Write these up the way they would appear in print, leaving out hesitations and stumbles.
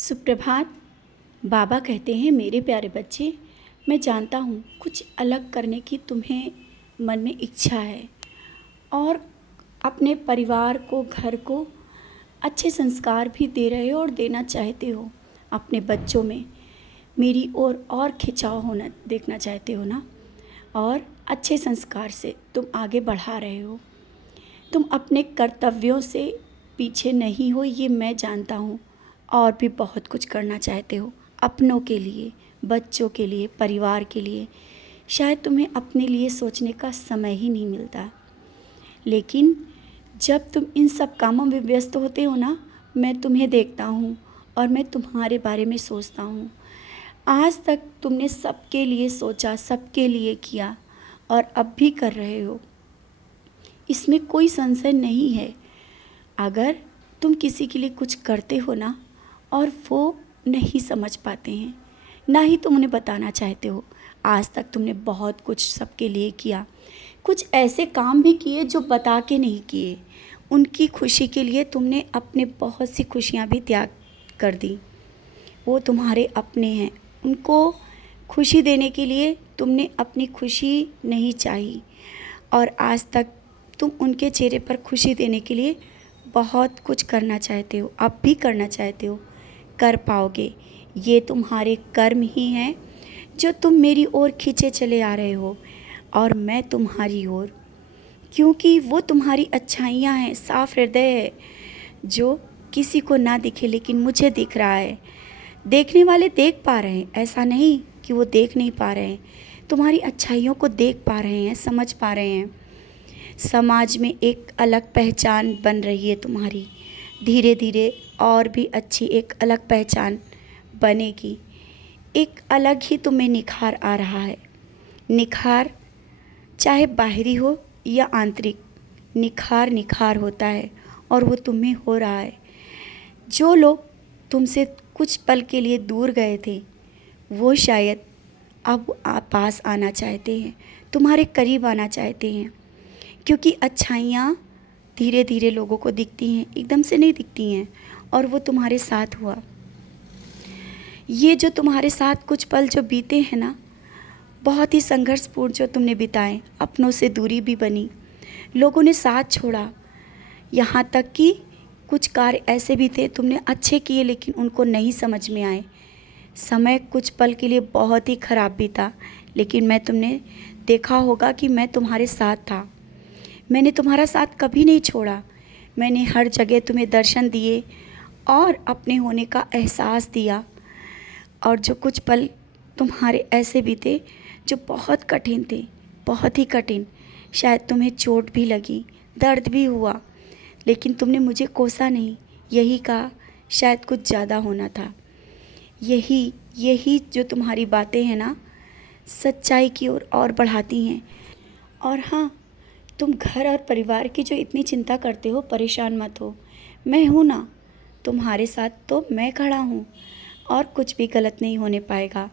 सुप्रभात। बाबा कहते हैं, मेरे प्यारे बच्चे, मैं जानता हूँ कुछ अलग करने की तुम्हें मन में इच्छा है और अपने परिवार को, घर को अच्छे संस्कार भी दे रहे हो और देना चाहते हो। अपने बच्चों में मेरी ओर और खिंचाव होना देखना चाहते हो ना, और अच्छे संस्कार से तुम आगे बढ़ा रहे हो। तुम अपने कर्तव्यों से पीछे नहीं हो, ये मैं जानता हूँ। और भी बहुत कुछ करना चाहते हो अपनों के लिए, बच्चों के लिए, परिवार के लिए। शायद तुम्हें अपने लिए सोचने का समय ही नहीं मिलता, लेकिन जब तुम इन सब कामों में व्यस्त होते हो ना, मैं तुम्हें देखता हूँ और मैं तुम्हारे बारे में सोचता हूँ। आज तक तुमने सबके लिए सोचा, सबके लिए किया और अब भी कर रहे हो, इसमें कोई संशय नहीं है। अगर तुम किसी के लिए कुछ करते हो ना और वो नहीं समझ पाते हैं, ना ही तुम उन्हें बताना चाहते हो, आज तक तुमने बहुत कुछ सबके लिए किया, कुछ ऐसे काम भी किए जो बता के नहीं किए। उनकी खुशी के लिए तुमने अपने बहुत सी खुशियाँ भी त्याग कर दी। वो तुम्हारे अपने हैं, उनको खुशी देने के लिए तुमने अपनी खुशी नहीं चाही, और आज तक तुम उनके चेहरे पर खुशी देने के लिए बहुत कुछ करना चाहते हो, अब भी करना चाहते हो, कर पाओगे। ये तुम्हारे कर्म ही हैं जो तुम मेरी ओर खींचे चले आ रहे हो और मैं तुम्हारी ओर, क्योंकि वो तुम्हारी अच्छाइयाँ हैं, साफ हृदय है जो किसी को ना दिखे लेकिन मुझे दिख रहा है। देखने वाले देख पा रहे हैं, ऐसा नहीं कि वो देख नहीं पा रहे हैं, तुम्हारी अच्छाइयों को देख पा रहे हैं, समझ पा रहे हैं। समाज में एक अलग पहचान बन रही है तुम्हारी, धीरे धीरे और भी अच्छी एक अलग पहचान बनेगी। एक अलग ही तुम्हें निखार आ रहा है। निखार चाहे बाहरी हो या आंतरिक, निखार निखार होता है और वो तुम्हें हो रहा है। जो लोग तुमसे कुछ पल के लिए दूर गए थे, वो शायद अब पास आना चाहते हैं, तुम्हारे करीब आना चाहते हैं, क्योंकि अच्छाइयाँ धीरे धीरे लोगों को दिखती हैं, एकदम से नहीं दिखती हैं। और वो तुम्हारे साथ हुआ। ये जो तुम्हारे साथ कुछ पल जो बीते हैं ना, बहुत ही संघर्षपूर्ण जो तुमने बिताए, अपनों से दूरी भी बनी, लोगों ने साथ छोड़ा, यहाँ तक कि कुछ कार्य ऐसे भी थे तुमने अच्छे किए लेकिन उनको नहीं समझ में आए। समय कुछ पल के लिए बहुत ही ख़राब बीता, लेकिन तुमने देखा होगा कि मैं तुम्हारे साथ था। मैंने तुम्हारा साथ कभी नहीं छोड़ा। मैंने हर जगह तुम्हें दर्शन दिए और अपने होने का एहसास दिया। और जो कुछ पल तुम्हारे ऐसे बीते जो बहुत कठिन थे, बहुत ही कठिन, शायद तुम्हें चोट भी लगी, दर्द भी हुआ, लेकिन तुमने मुझे कोसा नहीं, यही कहा शायद कुछ ज़्यादा होना था। यही जो तुम्हारी बातें हैं ना, सच्चाई की ओर और बढ़ाती हैं। और हाँ, तुम घर और परिवार की जो इतनी चिंता करते हो, परेशान मत हो, मैं हूँ ना तुम्हारे साथ, तो मैं खड़ा हूँ और कुछ भी गलत नहीं होने पाएगा।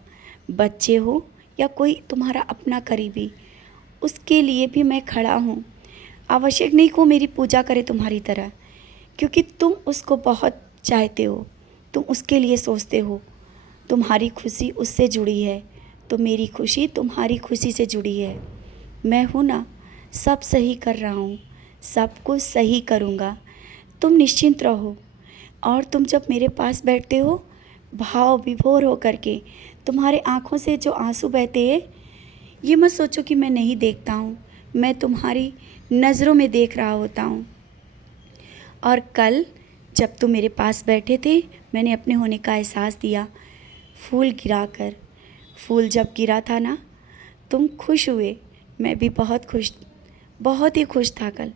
बच्चे हो या कोई तुम्हारा अपना करीबी, उसके लिए भी मैं खड़ा हूँ। आवश्यक नहीं को मेरी पूजा करे तुम्हारी तरह, क्योंकि तुम उसको बहुत चाहते हो, तुम उसके लिए सोचते हो, तुम्हारी खुशी उससे जुड़ी है, तो मेरी खुशी तुम्हारी खुशी से जुड़ी है। मैं हूँ ना, सब सही कर रहा हूँ, सब कुछ सही करूँगा, तुम निश्चिंत रहो। और तुम जब मेरे पास बैठते हो, भाव विभोर हो करके तुम्हारे आँखों से जो आंसू बहते हैं, ये मत सोचो कि मैं नहीं देखता हूँ, मैं तुम्हारी नज़रों में देख रहा होता हूँ। और कल जब तुम मेरे पास बैठे थे, मैंने अपने होने का एहसास दिया। फूल गिरा कर, फूल जब गिरा था ना, तुम खुश हुए, मैं भी बहुत ही खुश था। कल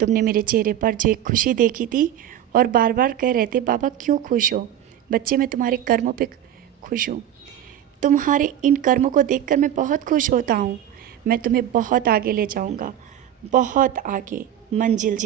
तुमने मेरे चेहरे पर जो एक खुशी देखी थी और बार बार कह रहे थे, बाबा क्यों खुश हो? बच्चे, मैं तुम्हारे कर्मों पे खुश हूँ। तुम्हारे इन कर्मों को देखकर मैं बहुत खुश होता हूँ। मैं तुम्हें बहुत आगे ले जाऊँगा, बहुत आगे, मंजिल